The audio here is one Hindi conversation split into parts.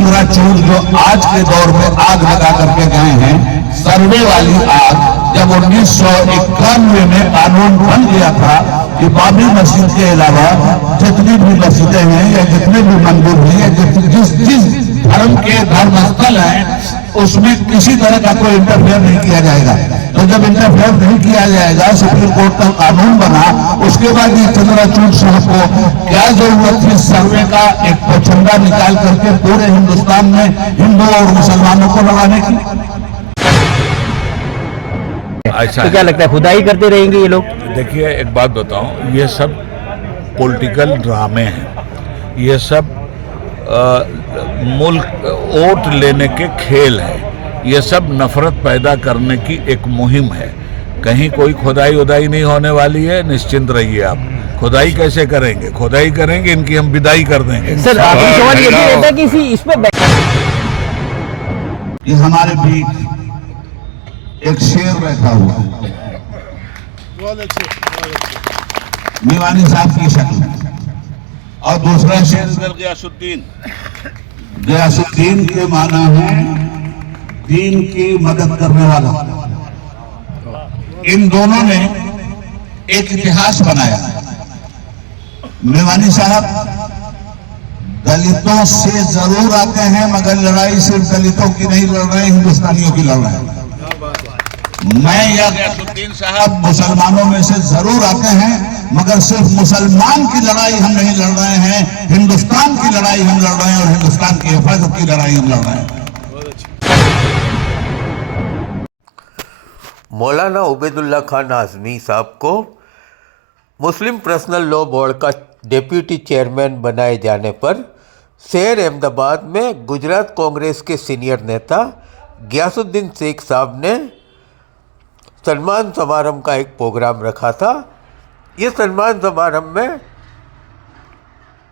चंद्रचूड़ जो आज के दौर में आग लगा करके गए हैं, सर्वे वाली आग, जब 1991 में कानून बन गया था कि बाबरी मस्जिद के अलावा जितनी भी मस्जिदें हैं या जितने भी मंदिर हैं या जिस धर्म के धर्मस्थल हैं उसमें किसी तरह का कोई इंटरफेयर नहीं किया जाएगा। तो जब इंटरफेयर नहीं किया जाएगा, सुप्रीम कोर्ट का कानून बना, उसके बाद ये चंद्रचूड़ साहब को क्या जरूरत थी सर्वे का एक पचंदा निकाल करके पूरे हिंदुस्तान में हिंदू और मुसलमानों को लगाने की? अच्छा, तो क्या लगता है खुदाई करते रहेंगे ये लोग? देखिए, एक बात बताऊं, ये सब पॉलिटिकल ड्रामे हैं, ये सब मुल्क वोट लेने के खेल है, ये सब नफरत पैदा करने की एक मुहिम है। कहीं कोई खुदाई उदाई नहीं होने वाली है, निश्चिंत रहिए आप। खुदाई कैसे करेंगे? खुदाई करेंगे, इनकी हम विदाई कर देंगे। सर, आपका सवाल ये भी रहता है कि इस पे ये हमारे बीच एक शेर बैठा हुआ है, मीवानी साहब की शक्ल, और दूसरा शेर गयासुद्दीन के माना है दीन की मदद करने वाला। इन दोनों ने एक इतिहास बनाया। मीवानी साहब दलितों से जरूर आते हैं, मगर लड़ाई सिर्फ दलितों की नहीं लड़ रहे, हिंदुस्तानियों की लड़ रहे हैं। मैं या गयासुद्दीन साहब मुसलमानों में से जरूर आते हैं, मगर सिर्फ मुसलमान की लड़ाई हम नहीं लड़ रहे हैं, हिंदुस्तान की लड़ाई हम लड़ रहे हैं और हिंदुस्तान की हिफाजत की लड़ाई हम लड़ रहे हैं। मौलाना उबैदुल्ला खान आज़मी साहब को मुस्लिम पर्सनल लॉ बोर्ड का डिप्टी चेयरमैन बनाए जाने पर शहर अहमदाबाद में गुजरात कांग्रेस के सीनियर नेता गयासुद्दीन शेख साहब ने सम्मान समारंभ का एक प्रोग्राम रखा था। ये सम्मान समारंभ में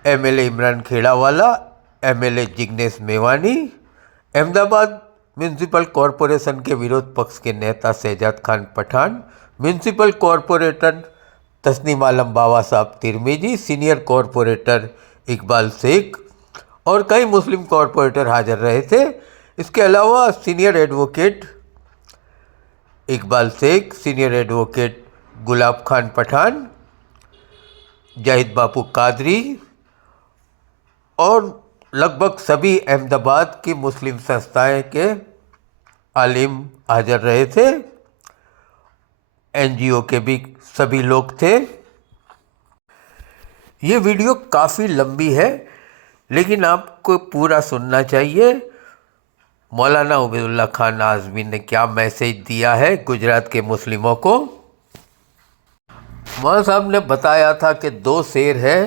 MLA Imran Khedawala, MLA Jignesh Mevani, Ahmedabad municipal corporation के विरोध पक्ष के नेता Shahzad Khan Pathan, municipal corporator Tasneem Alam Baba Saheb Tirmizi, senior corporator Iqbal Shaikh और कई मुस्लिम कॉरपोरेटर हाजिर रहे थे। इसके अलावा senior advocate Iqbal Shaikh, senior advocate Gulab Khan Pathan, Zahid Bapu Qadri और लगभग सभी अहमदाबाद की मुस्लिम संस्थाएं के आलिम हाजिर रहे थे। एनजीओ के भी सभी लोग थे। ये वीडियो काफ़ी लंबी है, लेकिन आपको पूरा सुनना चाहिए। मौलाना उबैदुल्ला खान आज़मी ने क्या मैसेज दिया है गुजरात के मुस्लिमों को। मौलाना साहब ने बताया था कि दो शेर है,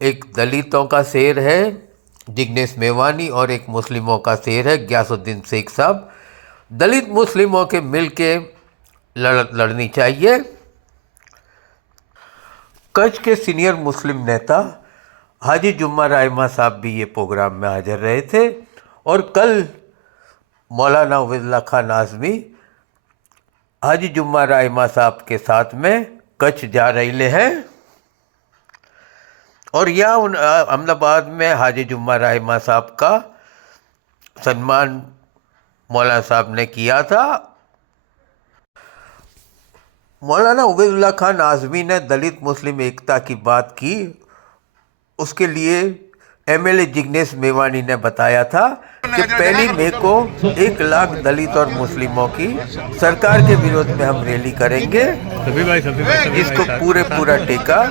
एक दलितों का शेर है जिग्नेश मेवानी और एक मुस्लिमों का शेर है गयासुद्दीन शेख साहब। दलित मुस्लिमों के मिल के लड़नी चाहिए। कच्छ के सीनियर मुस्लिम नेता हाजी जुम्मा रहमा साहब भी ये प्रोग्राम में हाजिर रहे थे और कल मौलाना उबैदुल्ला खान आज़मी हाजी जुम्मा रहमा साहब के साथ में कच्छ जा रहे हैं और यहाँ अहमदाबाद में हाजी जुम्मा रहमा साहब का सम्मान मौलाना साहब ने किया था। मौलाना उबैदुल्ला खान आज़मी ने दलित मुस्लिम एकता की बात की। उसके लिए एमएलए जिग्नेश मेवानी ने बताया था कि पहली मई को 1 लाख दलित और मुस्लिमों की सरकार के विरोध में हम रैली करेंगे। इसको पूरा टेका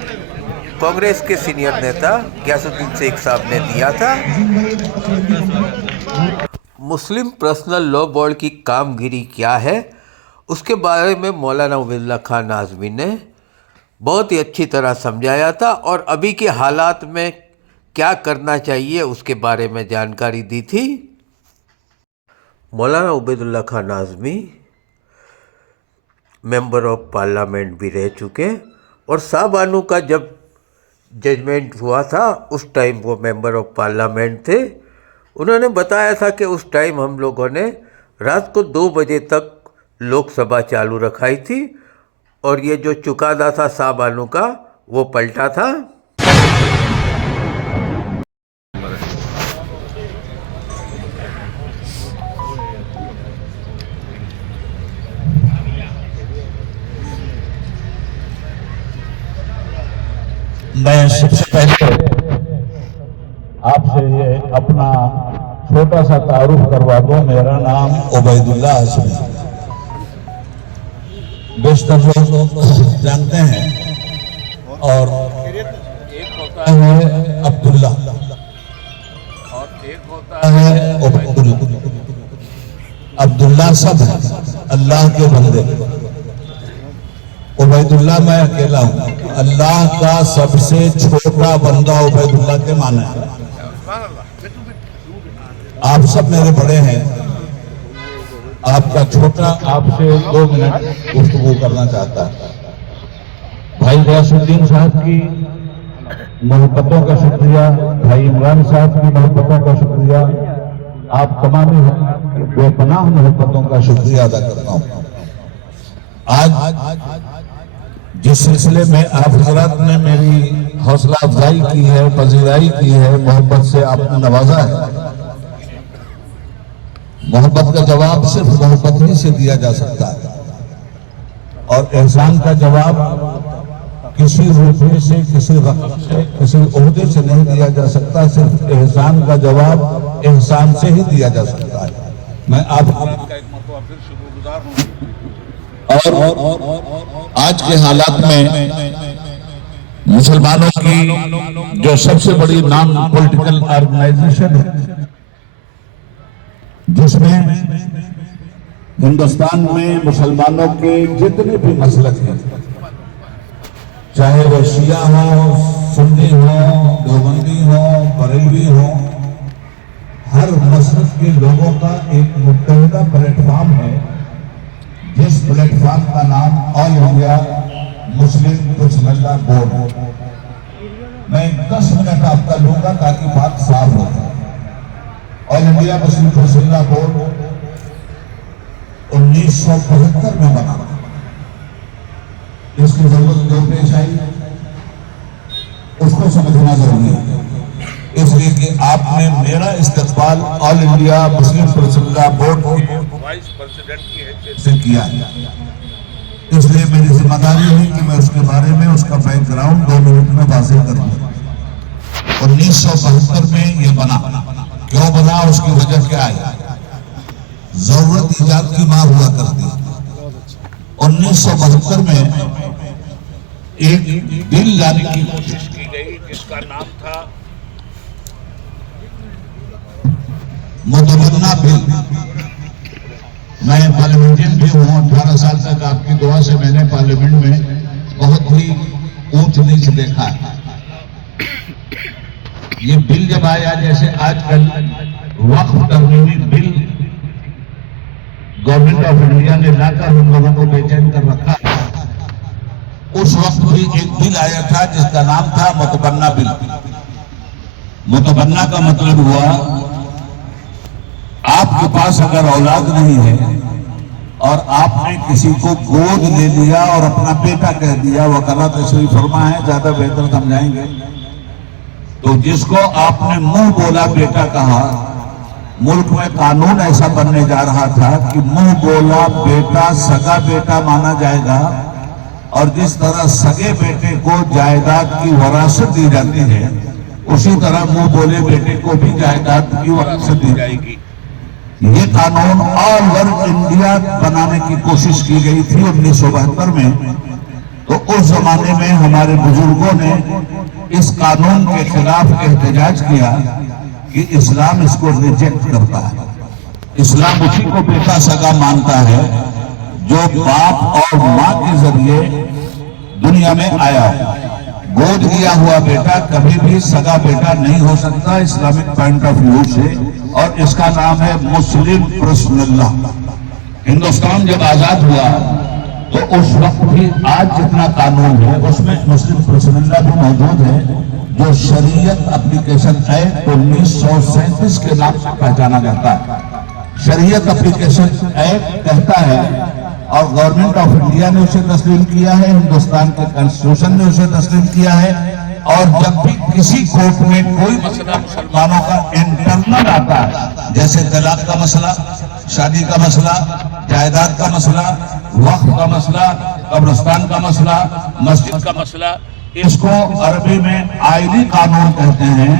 कांग्रेस के सीनियर नेता गयासुद्दीन शेख साहब ने दिया था। मुस्लिम पर्सनल लॉ बोर्ड की कामगिरी क्या है उसके बारे में मौलाना उबैदुल्ला खान आज़मी ने बहुत ही अच्छी तरह समझाया था और अभी के हालात में क्या करना चाहिए उसके बारे में जानकारी दी थी। मौलाना Ubaidullah Khan Azmi member of parliament भी रह चुके और शाहबानो का जब जजमेंट हुआ था उस टाइम वो मेंबर ऑफ पार्लियामेंट थे। उन्होंने बताया था कि उस टाइम हम लोगों ने रात को 2 बजे तक लोकसभा चालू रखाई थी और ये जो चुकादा था शाहबानो का वो पलटा था। मैं सबसे पहले आपसे ये अपना छोटा सा तारुफ करवा दूं। मेरा नाम उबैदुल्ला हाशमी, बेशतर लोग जानते हैं, और एक होता है अब्दुल्ला और एक होता है उबैदुल्ला। अब्दुल्ला सब है, अल्लाह के बंदे। उबैदुल्ला मैं अकेला हूं। अल्लाह का सबसे छोटा बंदा उबैदुल्ला के माने है। आप सब मेरे बड़े हैं, आपका छोटा आपसे 2 मिनट गुफ्तगू करना चाहता है। भाई गयासुद्दीन साहब की मोहब्बतों का शुक्रिया, भाई इमरान साहब की मोहब्बतों का शुक्रिया, आप तमाम बेपनाह मोहब्बतों का शुक्रिया अदा करता हूं। आज जिस सिलसिले में आप हजरात ने मेरी हौसला अफजाई की है, पजीराई की है, मोहब्बत से आपने नवाजा है, मोहब्बत का जवाब सिर्फ मोहब्बत ही से दिया जा सकता है, और एहसान का जवाब किसी रुपये से, किसी रकम से, किसी ओहदे से नहीं दिया जा सकता। सिर्फ एहसान का जवाब एहसान से ही दिया जा सकता है। मैं आपका एक मौका फिर शुक्रगुजार हूं। और आज के हालात में मुसलमानों की जो सबसे बड़ी नॉन पॉलिटिकल ऑर्गेनाइजेशन है, जिसमें हिंदुस्तान में मुसलमानों के जितने भी मसलक हैं, चाहे वो शिया हो, सुन्नी हो, देवबंदी हो, बरेलवी हो, हर मसलक के लोगों का एक मुत्तहिदा प्लेटफॉर्म है, जिस प्लेटफॉर्म का नाम ऑल इंडिया मुस्लिम पसंदीदा बोर्ड। मैं 10 मिनट आपका लूंगा ताकि बात साफ हो जाए। ऑल इंडिया मुस्लिम पसंदीदा बोर्ड 1975 में बना। इसकी जरूरत जो पेश आई उसको समझना जरूरी है, इसलिए कि आपने मेरा इस्तेकबाल ऑल इंडिया मुस्लिम पसंदीदा बोर्ड वाइस प्रेसिडेंट की हैसियत से किया है। इसलिए मेरी जिम्मेदारी है कि मैं उसके बारे में, उसका बैकग्राउंड 2 मिनट में वाज़ेह करूं। 1972 में ये बना। क्यों बना, उसकी वजह क्या है? जरूरत ईजाद की मां हुआ करती। 1972 में एक बिल लाने की कोशिश की गई जिसका नाम था मुतबन्ना बिल। मैं पार्लियामेंटियन भी हूं, 18 साल तक आपकी दुआ से मैंने पार्लियामेंट में बहुत ही ऊंच नीच देखा है। ये बिल जब आया, जैसे आजकल वक्फ तरमीमी बिल गवर्नमेंट ऑफ इंडिया ने लाकर हम लोगों को बेचैन कर रखा है, उस वक्त भी एक बिल आया था जिसका नाम था मुतबन्ना बिल। मुतबन्ना का मतलब हुआ, आपके पास अगर औलाद नहीं है और आपने किसी को गोद ले लिया और अपना बेटा कह दिया, वकालत तशरीफ फरमा है, ज्यादा बेहतर समझाएंगे, तो जिसको आपने मुंह बोला बेटा कहा, मुल्क में कानून ऐसा बनने जा रहा था कि मुंह बोला बेटा सगा बेटा माना जाएगा, और जिस तरह सगे बेटे को जायदाद की वरासत दी जाती है, उसी तरह मुंह बोले बेटे को भी जायदाद की वरासत दी जाएगी। ये कानून ऑल ओवर इंडिया बनाने की कोशिश की गई थी 1972 में। तो उस जमाने में हमारे बुजुर्गों ने इस कानून के खिलाफ एहतजाज किया कि इस्लाम इसको रिजेक्ट करता है। इस्लाम उसी को बेटा सगा मानता है जो बाप और मां के जरिए दुनिया में आया। गोद लिया हुआ बेटा कभी भी सगा बेटा नहीं हो सकता इस्लामिक पॉइंट ऑफ व्यू से, और इसका नाम है मुस्लिम पर्सनल लॉ। हिंदुस्तान जब आजाद हुआ तो उस वक्त भी आज जितना कानून है उसमें मुस्लिम पर्सनल लॉ भी मौजूद है, जो शरीयत एप्लीकेशन एक्ट 1937 के नाम से पहचाना जाता है। शरीयत एप्लीकेशन एक्ट कहता है, और गवर्नमेंट ऑफ इंडिया ने उसे तस्लीम किया है, हिंदुस्तान के कॉन्स्टिट्यूशन ने उसे तस्लीम किया है, और जब भी किसी कोर्ट में कोई मसला मुसलमानों का इंटरनल आता है, जैसे तलाक का मसला, शादी का मसला, जायदाद का मसला, वक्फ का मसला, कब्रिस्तान का मसला, मस्जिद का मसला, इसको अरबी में आईनी कानून कहते हैं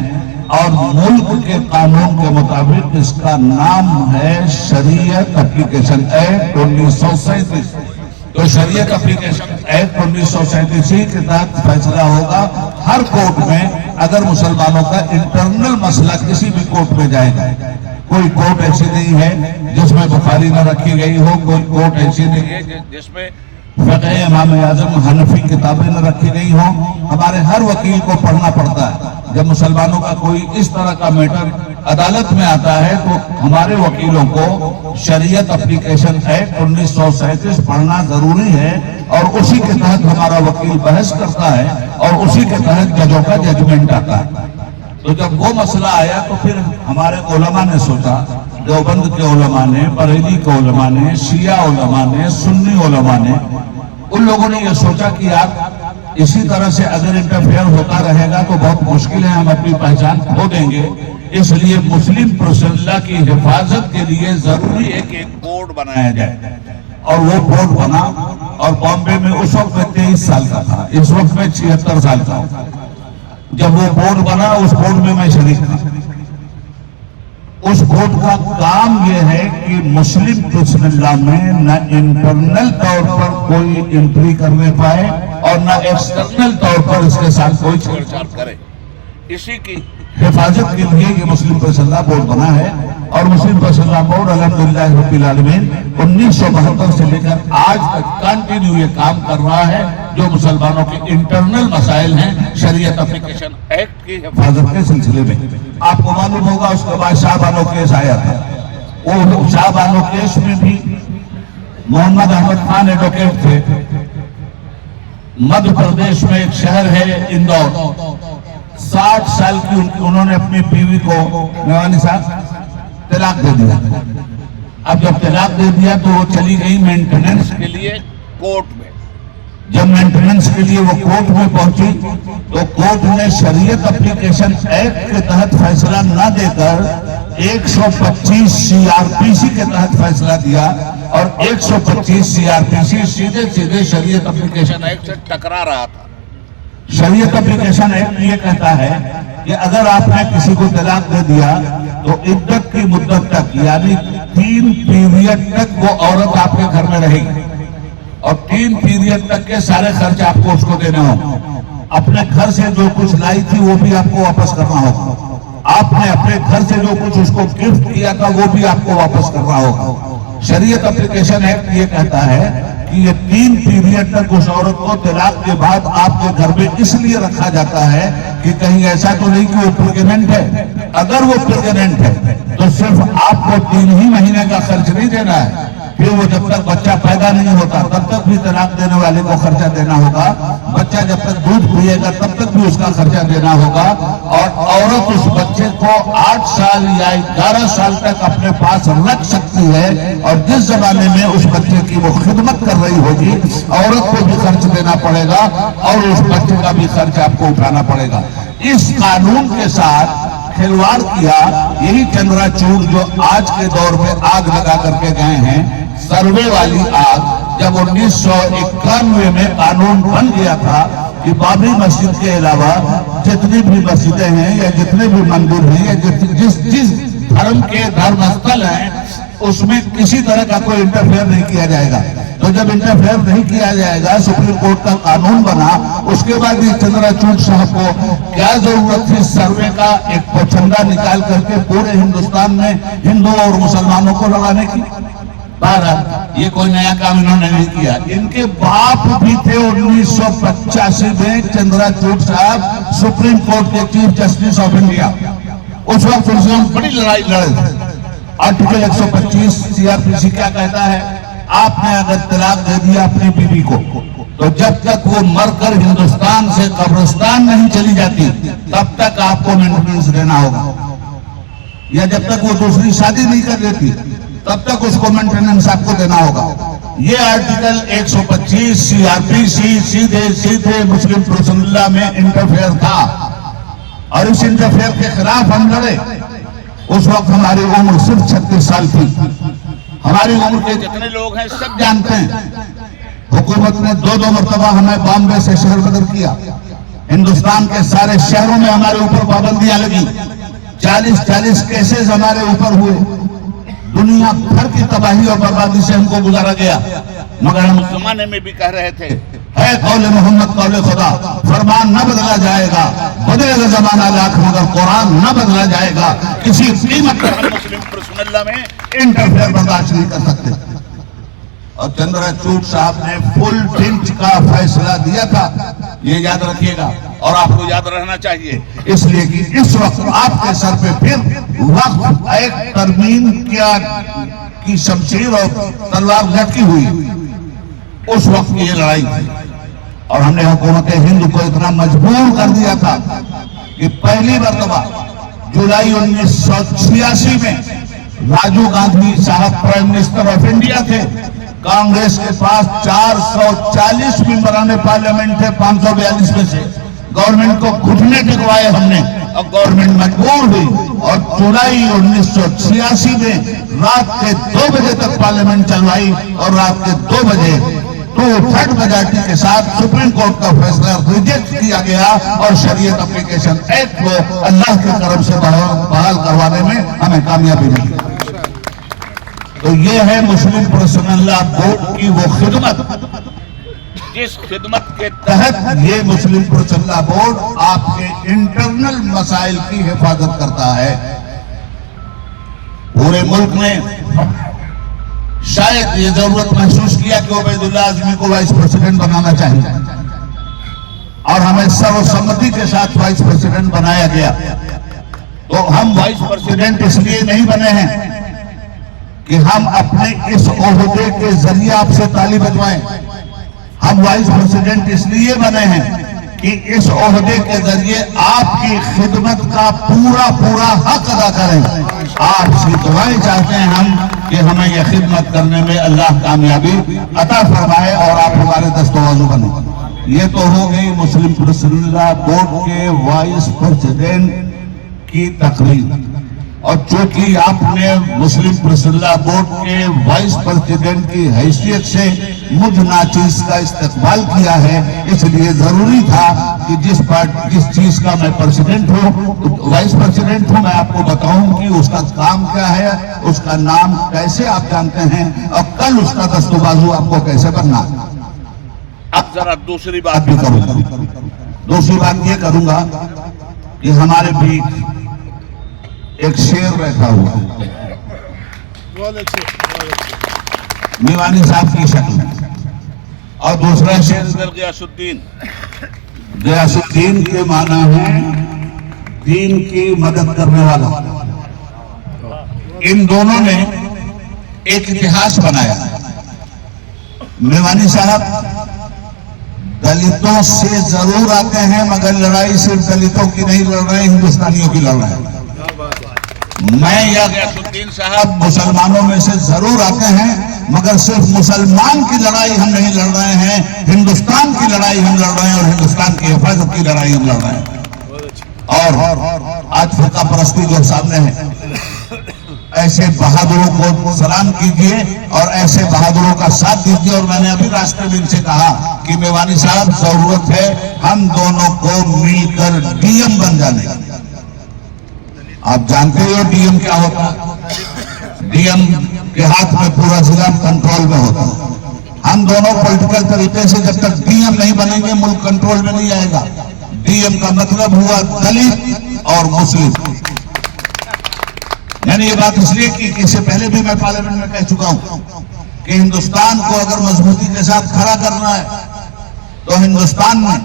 और मुल्क के कानून के मुताबिक इसका नाम है शरीयत एप्लीकेशन एक्ट 1937। तो शरीयत एप्लीकेशन एक्ट 1937 के तहत फैसला होगा हर कोर्ट में। अगर मुसलमानों का इंटरनल मसला किसी भी कोर्ट में जाएगा, कोई कोर्ट ऐसी नहीं है जिसमें बुखारी न रखी गई हो, कोई कोर्ट ऐसी नहीं है जिसमें फ़िक़्ह इमाम आज़म हनफी किताबें न रखी गई हो। हमारे हर वकील को पढ़ना पड़ता है। जब मुसलमानों का कोई इस तरह का मैटर अदालत में आता है तो हमारे वकीलों को शरीयत एप्लीकेशन एक्ट 1937 पढ़ना जरूरी है और उसी के तहत हमारा वकील बहस करता है और उसी के तहत जजों का जजमेंट आता है। तो जब वो मसला आया तो फिर हमारे उलमा ने सोचा, देवबंद के उलमा ने, बरेली के उलमा ने, शिया उलमा ने, सुन्नी उलमा ने, उन लोगों ने ये सोचा कि यार इसी तरह से अगर इंटरफेयर होता रहेगा तो बहुत मुश्किल है, हम अपनी पहचान खो देंगे। इसलिए मुस्लिम प्रोसेल्ला की हिफाजत के लिए जरूरी है कि एक बोर्ड बनाया जाए। और वो बोर्ड बना और बॉम्बे में उस वक्त में 23 साल का था, इस वक्त में 76 साल का। जब वो बोर्ड बना उस बोर्ड में मैं शरीक था। उस बोर्ड का काम यह है कि मुस्लिम प्रोसेल्ला में न इंटरनल तौर पर कोई एंट्री करने पाए और न एक्सटर्नल तौर पर इसके साथ कोई छेड़छाड़ करे। इसी की हिफाजत के लिए ये मुस्लिम प्रोसेल्ला बोर्ड बना है। और मुस्लिम प्रोसेल्ला बोर्ड अल्हम्दुलिल्लाह रब्बिल आलमीन 1972 से लेकर आज तक कंटिन्यू ये काम कर रहा है, जो मुसलमानों के इंटरनल मसाइल हैं शरीयत एप्लीकेशन एक्ट की हिफाजत के सिलसिले में। आपको मालूम होगा उसके बाद शाह बानो केस आया था। वो शाह बानो केस में भी मोहम्मद अहमद खान एडवोकेट थे। मध्य प्रदेश में एक शहर है इंदौर, 60 साल की उन्होंने अपनी बीवी को नवानी साहब तलाक दे दिया। अब जब तलाक दे दिया तो वो चली गई मेंटेनेंस के लिए कोर्ट में। जब मेंटेनेंस के लिए वो कोर्ट में पहुंची तो कोर्ट ने शरीयत एप्लीकेशन एक्ट के तहत फैसला न देकर 125 सीआरपीसी के तहत फैसला दिया और 125 सीआरपीसी सीधे सीधे शरीयत एप्लीकेशन एक्ट से टकरा रहा था। शरीयत एप्लीकेशन एक्ट ये कहता है कि अगर आपने किसी को तलाक दे दिया तो इद्दत की मुद्दत तक यानी 3 पीरियड तक वो औरत आपके घर में रहेगी और 3 पीरियड तक के सारे खर्च आपको उसको देने होंगे। अपने घर से जो कुछ लाई थी वो भी आपको वापस करना होगा। आपने अपने घर से जो कुछ उसको गिफ्ट किया था वो भी आपको वापस करना होगा। शरीयत एप्लीकेशन एक्ट ये कहता है कि ये 3 पीरियड तक उस औरत को तलाक के बाद आपके घर में इसलिए रखा जाता है कि कहीं ऐसा तो नहीं कि वो प्रेग्नेंट है। अगर वो प्रेग्नेंट है तो सिर्फ आपको 3 ही महीने का खर्च नहीं देना है, फिर वो जब तक बच्चा पैदा नहीं होता तब तक भी तलाक देने वाले को खर्चा देना होगा। बच्चा जब तक दूध पिएगा तब तक भी उसका खर्चा देना होगा। और औरत उस बच्चे को 8 साल या 11 साल तक अपने पास रख सकती है और जिस जमाने में उस बच्चे की वो खिदमत कर रही होगी औरत को भी खर्च देना पड़ेगा और उस बच्चे का भी खर्च आपको उठाना पड़ेगा। इस कानून के साथ खिलवाड़ किया यही चंद्राचूड़ जो आज के दौर में आग लगा करके गए हैं। सर्वे वाली आग जब 1991 में कानून बन गया था कि बाबरी मस्जिद के अलावा जितनी भी मस्जिदें हैं या जितने भी मंदिर हैं या जिस धर्म के धर्मस्थल हैं उसमें किसी तरह का कोई इंटरफेयर नहीं किया जाएगा। तो जब इंटरफेयर नहीं किया जाएगा, सुप्रीम कोर्ट का कानून बना, उसके बाद ये चंद्राचूड़ साहब को क्या जरूरत थी सर्वे का एक पोछंदा निकाल करके पूरे हिंदुस्तान में हिंदू और मुसलमानों को लगाने की। ये कोई नया काम इन्होंने नहीं किया। इनके बाप भी थे 1985 में चंद्राचूड़ साहब सुप्रीम कोर्ट के चीफ जस्टिस ऑफ इंडिया। उस वक्त उनसे हम बड़ी लड़ाई लड़े थे। आर्टिकल 125 सीआरपीसी क्या कहता है, आपने अगर तलाक दे दिया अपनी बीवी को तो जब तक वो मरकर हिंदुस्तान से कब्रिस्तान नहीं चली जाती तब तक आपको मेंटेनेंस देना होगा, या जब तक वो दूसरी शादी नहीं कर लेती तब तक उसको मेंटेनेंस आपको देना होगा। ये आर्टिकल 125 सीआरपीसी सीधे सीधे मुस्लिम प्रोसेल्ला में इंटरफेयर था और इस इंटरफेयर के खिलाफ हम लड़े। उस वक्त हमारी उम्र सिर्फ 36 साल थी। हमारी उम्र के जितने लोग हैं सब जानते हैं हुकूमत ने 2 मरतबा हमें बॉम्बे से शहर बदल किया। हिंदुस्तान के सारे शहरों में हमारे ऊपर पाबंदियां लगी, 40-40 केसेस हमारे ऊपर हुए, दुनिया भर की तबाही और बर्बादी से हमको गुजारा गया। मगर हम जमाने में भी कह रहे थे है कौले मोहम्मद कौले खुदा, फरमान न बदला जाएगा, बदलेगा जमाना लाख मगर कुरान न बदला जाएगा। किसी कीमत पर हम मुस्लिम पर्सनल्ला में इंटरफेयर बर्दाश्त नहीं कर सकते। और चंद्रचूड़ साहब ने फुल बेंच का फैसला दिया था, ये याद रखिएगा और आपको याद रहना चाहिए, इसलिए कि इस वक्त आपके सर पे फिर वक्त एक तरमीम की शमशीर और तलवार लटकी हुई, उस वक्त की ये लड़ाई थी। और हमने हुकूमत हिंद को इतना मजबूर कर दिया था कि पहली मरतबा जुलाई 1986 में राजीव गांधी साहब प्राइम मिनिस्टर ऑफ इंडिया थे, कांग्रेस के पास 440 मेंबरान पार्लियामेंट थे 542 में से, गवर्नमेंट को घुटने टिकवाए हमने और गवर्नमेंट मजबूर हुई और जुलाई 1986 में रात के 2 बजे तक पार्लियामेंट चलवाई और रात के 2 बजे 2/3 मेजॉरिटी के साथ सुप्रीम कोर्ट का फैसला रिजेक्ट किया गया और शरीयत एप्लीकेशन एक्ट को अल्लाह के करम से बहाल करवाने में हमें कामयाबी मिली। तो ये है मुस्लिम पर्सनल लॉ बोर्ड की वो खिदमत, जिस खिदमत के तहत ये मुस्लिम पर्सनल लॉ बोर्ड आपके इंटरनल मसाइल की हिफाजत करता है। पूरे मुल्क में शायद ये जरूरत महसूस किया कि उबैदुल्ला आजमी को वाइस प्रेसिडेंट बनाना चाहिए और हमें सर्वसम्मति के साथ वाइस प्रेसिडेंट बनाया गया। तो हम वाइस प्रेसिडेंट इसलिए नहीं बने हैं कि हम अपने इस ओहदे के जरिए आपसे ताली बजवाएं, हम वाइस प्रेसिडेंट इसलिए बने हैं कि इस ओहदे के जरिए आपकी खिदमत का पूरा हक अदा करें। आपसे दुआएं चाहते हैं हम कि हमें यह खिदमत करने में अल्लाह कामयाबी अता फरमाए और आप हमारे दस्तवाजू बने। ये तो हो गई मुस्लिम पर्सनल लॉ बोर्ड के वाइस प्रेसिडेंट की तकरीर। और चूंकि आपने मुस्लिम पर्सनल लॉ बोर्ड के वाइस प्रेसिडेंट की हैसियत से मुझ नाचीज का इस्तेमाल किया है, इसलिए जरूरी था कि जिस चीज का मैं प्रेसिडेंट हूँ, वाइस प्रेसिडेंट हूँ, मैं आपको बताऊं कि उसका काम क्या है, उसका नाम कैसे आप जानते हैं और कल उसका दस्तबाजू आपको कैसे बनना। अब जरा दूसरी बात भी करूंगा। दूसरी बात ये करूंगा कि हमारे बीच एक शेर बैठा हुआ है, मीवानी साहब की शक्ल में, और दूसरा शेर गयासुद्दीन के माना है दीन की मदद करने वाला। इन दोनों ने एक इतिहास बनाया। मीवानी साहब दलितों से जरूर आते हैं मगर लड़ाई सिर्फ दलितों की नहीं लड़ रहे, हिंदुस्तानियों की लड़ रहे हैं। मैं या गयासुद्दीन साहब मुसलमानों में से जरूर आते हैं मगर सिर्फ मुसलमान की लड़ाई हम नहीं लड़ रहे हैं, हिंदुस्तान की लड़ाई हम लड़ रहे हैं और हिंदुस्तान की हिफाजत की लड़ाई हम लड़ रहे हैं। और आज फिरका परस्ती जो सामने है, ऐसे बहादुरों को सलाम कीजिए और ऐसे बहादुरों का साथ दीजिए। और मैंने अभी रास्ते में इनसे कहा कि मेवानी साहब जरूरत है हम दोनों को मिलकर डीएम बन जाने की। आप जानते हो डीएम क्या होता है? डीएम के हाथ में पूरा जिला कंट्रोल में होता है। हम दोनों पॉलिटिकल तरीके से जब तक डीएम नहीं बनेंगे मुल्क कंट्रोल में नहीं आएगा। डीएम का मतलब हुआ दलित और मुस्लिम। यानी ये बात इसलिए कि इससे पहले भी मैं पार्लियामेंट में कह चुका हूं कि हिंदुस्तान को अगर मजबूती के साथ खड़ा करना है तो हिंदुस्तान में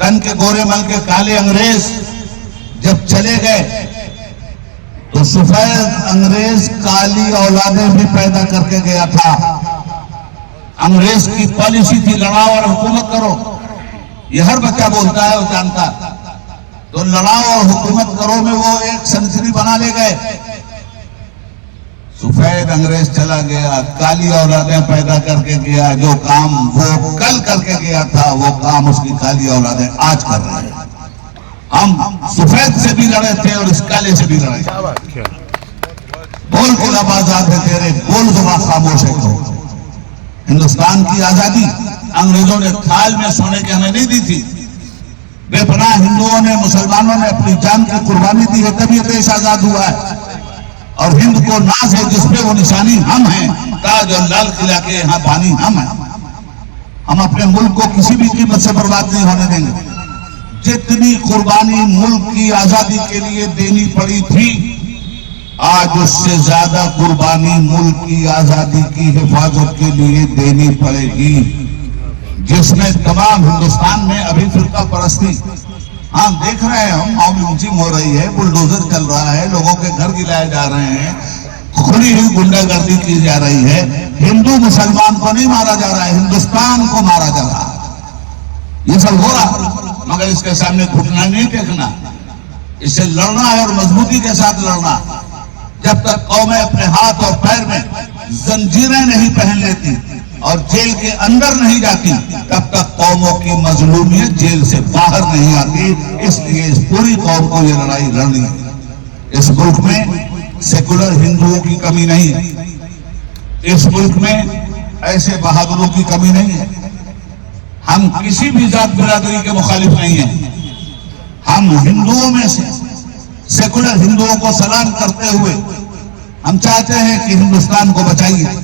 तन के गोरे मल के काले अंग्रेज जब चले गए तो सफेद अंग्रेज काली औलादें भी पैदा करके गया था। अंग्रेज की पॉलिसी थी लड़ाओ और हुकूमत करो, ये हर बच्चा बोलता है, वो जानता है। तो लड़ाओ और हुकूमत करो में वो एक सेंचुरी बना ले गए। सफेद अंग्रेज चला गया, काली औलादें पैदा करके गया, जो काम वो कल करके गया था वो काम उसकी काली औलादें आज कर रहे हैं। हम सफेद से भी लड़े थे और इस काले से भी लड़े। बोल के लब आजाद है तेरे, बोल जुबान खामोश है तो। हिंदुस्तान की आजादी अंग्रेजों ने थाल में सोने की हमें नहीं दी थी, बेपनाह हिंदुओं ने, मुसलमानों ने अपनी जान की कुर्बानी दी है, तब ये देश आजाद हुआ है। और हिंद को नाज है जिसपे वो निशानी हम हैं, ताज और लाल किला के यहाँ बानी हम हैं। हम अपने मुल्क को किसी भी कीमत से बर्बाद नहीं होने देंगे। जितनी कुर्बानी मुल्क की आजादी के लिए देनी पड़ी थी, आज उससे ज्यादा कुर्बानी मुल्क की आजादी की हिफाजत के लिए देनी पड़ेगी, जिसमें तमाम हिंदुस्तान में अभी फिरका परस्ती, हाँ देख रहे हैं हम, मॉब लिंचिंग हो रही है, बुलडोजर चल रहा है, लोगों के घर गिराए जा रहे हैं, खुली हुई गुंडागर्दी की जा रही है। हिंदू मुसलमान को नहीं मारा जा रहा है, हिंदुस्तान को मारा जा रहा है। ये सब हो रहा, मगर इसके सामने घुटना नहीं टेकना, इससे लड़ना है और मजबूती के साथ लड़ना। जब तक कौमें अपने हाथ और पैर में जंजीरें नहीं पहन लेती और जेल के अंदर नहीं जाती, तब तक कौमों की मजलूमियत जेल से बाहर नहीं आती। इसलिए इस पूरी कौम को ये लड़ाई लड़नी है। इस मुल्क में सेकुलर हिंदुओं की कमी नहीं है, इस मुल्क में ऐसे बहादुरों की कमी नहीं है। हम किसी भी जात बिरादरी के मुखालिफ नहीं हैं। हम हिंदुओं में से सेकुलर हिंदुओं को सलाम करते हुए हम चाहते हैं कि हिंदुस्तान को बचाइए।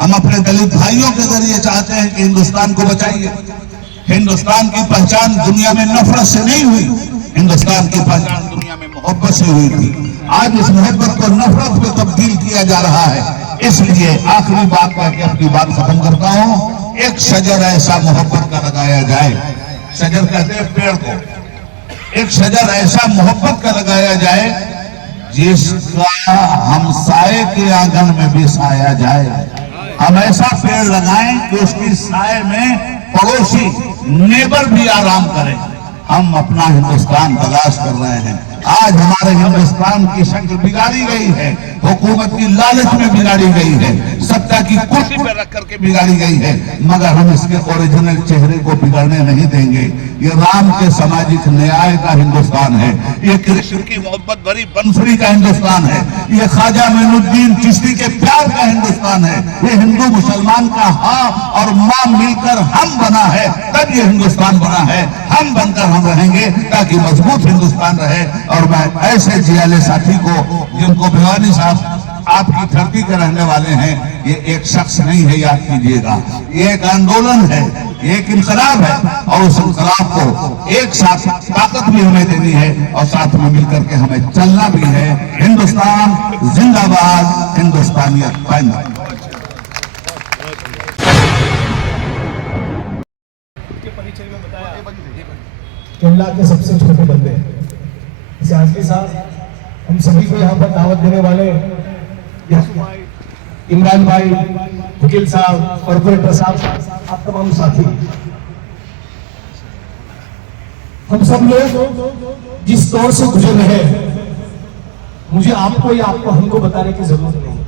हम अपने दलित भाइयों के जरिए चाहते हैं कि हिंदुस्तान को बचाइए। हिंदुस्तान की पहचान दुनिया में नफरत से नहीं हुई, हिंदुस्तान की पहचान दुनिया में मोहब्बत से हुई थी। आज इस मोहब्बत को नफरत में तब्दील किया जा रहा है। इसलिए आखिरी बात करके अपनी बात खत्म करता हूं। एक शजर ऐसा मोहब्बत का लगाया जाए, शजर कहते हैं पेड़ को, एक शजर ऐसा मोहब्बत का लगाया जाए जिसका हमसाए के आंगन में भी साया जाए। हम ऐसा पेड़ लगाएं कि उसकी साए में पड़ोसी नेबर भी आराम करें। हम अपना हिंदुस्तान तलाश कर रहे हैं। आज हमारे हिंदुस्तान की शक्ल बिगाड़ी गई है, हुकूमत की लालच में बिगाड़ी गई है, सत्ता की कुर्सी पर रख करके बिगाड़ी गई है, मगर हम इसके ओरिजिनल चेहरे को बिगाड़ने नहीं देंगे। ये राम के सामाजिक न्याय का हिंदुस्तान है, ये कृष्ण की मोहब्बत भरी बंसुरी का हिंदुस्तान है, ये ख्वाजा मोइनुद्दीन चिश्ती के प्यार का हिंदुस्तान है। ये हिंदू मुसलमान का हाँ और माँ मिलकर हम बना है, तब ये हिंदुस्तान बना है। हम बनकर हम रहेंगे ताकि मजबूत हिंदुस्तान रहे। और मैं ऐसे जियाले साथी को, जिनको भिवानी साहब आपकी धरती के रहने वाले हैं, ये एक शख्स नहीं है, याद कीजिएगा, ये एक आंदोलन है, ये एक इंकलाब है। और उस इंकलाब को एक साथ ताकत भी हमें देनी है और साथ में मिलकर के हमें चलना भी है। हिंदुस्तान जिंदाबाद, हिंदुस्तानियत जिंदाबाद। केरला के सबसे छोटे बंदे आजमी साहब, हम सभी को यहाँ पर दावत देने वाले इमरान भाई, वकील साहब, कॉर्पोरेटर साहब, आप तमाम साथी, हम सब लोग जिस दौर से गुजर रहे हैं, मुझे आपको या आपको हमको बताने की जरूरत नहीं।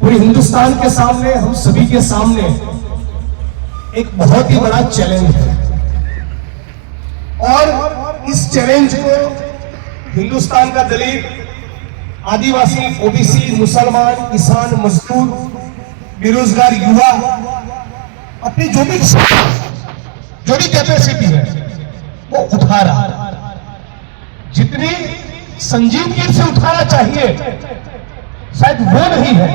पूरे हिंदुस्तान के सामने, हम सभी के सामने एक बहुत ही बड़ा चैलेंज है और इस चैलेंज को हिंदुस्तान का दलित, आदिवासी, ओबीसी, मुसलमान, किसान, मजदूर, बेरोजगार युवा अपनी जो भी कैपेसिटी है वो उठा रहा है। जितनी संजीदगी से उठाना चाहिए शायद वो नहीं है,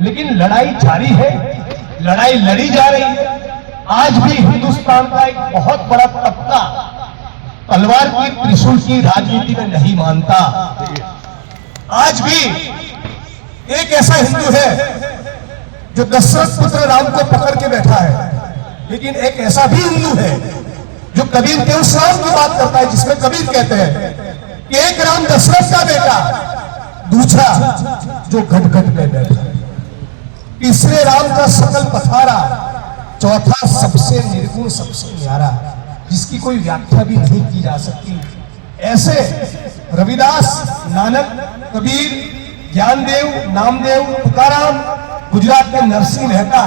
लेकिन लड़ाई जारी है, लड़ाई लड़ी जा रही है। आज भी हिंदुस्तान का एक बहुत बड़ा तबका तलवार की, त्रिशूल की राजनीति में नहीं मानता। आज भी एक ऐसा हिंदू है जो दशरथ पुत्र राम को पकड़ के बैठा है, लेकिन एक ऐसा भी हिंदू है जो कबीर के उस राम की बात करता है जिसमें कबीर कहते हैं कि एक राम दशरथ का बेटा, दूसरा जो घट घट में बैठा है, तीसरे राम का सकल पथारा, चौथा सबसे निर्गुण, सबसे न्यारा, जिसकी कोई व्याख्या भी नहीं की जा सकती। ऐसे रविदास, नानक, कबीर, ज्ञानदेव, नामदेव, तुकाराम, गुजरात के नरसिंह मेहता,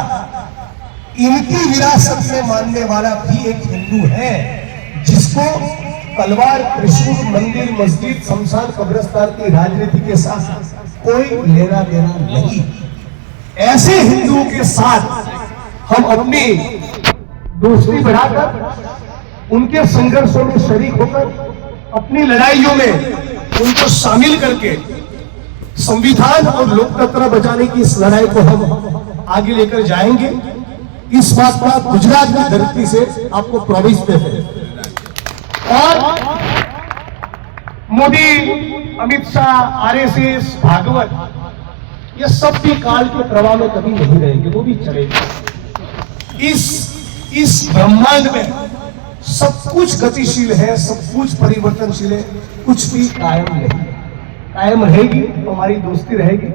इनकी विरासत में मानने वाला भी एक हिंदू है जिसको तलवार, त्रिशूल, मंदिर, मस्जिद, शमशान, कब्रिस्तान की राजनीति के साथ कोई लेना देना नहीं। ऐसे हिंदुओं के साथ हम अपनी दोस्ती बढ़ाकर उनके संघर्षों में शरीक होकर अपनी लड़ाइयों में उनको शामिल करके संविधान और लोकतंत्र बचाने की इस लड़ाई को हम आगे लेकर जाएंगे। इस बात का गुजरात की धरती से आपको प्रॉमिस देते हैं। और मोदी, अमित शाह, आरएसएस, भागवत, ये सब भी काल के प्रवाह में कभी नहीं रहेंगे, वो भी चलेंगे। इस ब्रह्मांड में सब कुछ गतिशील है, सब कुछ परिवर्तनशील है, कुछ भी कायम नहीं। कायम रहेगी तो हमारी दोस्ती रहेगी,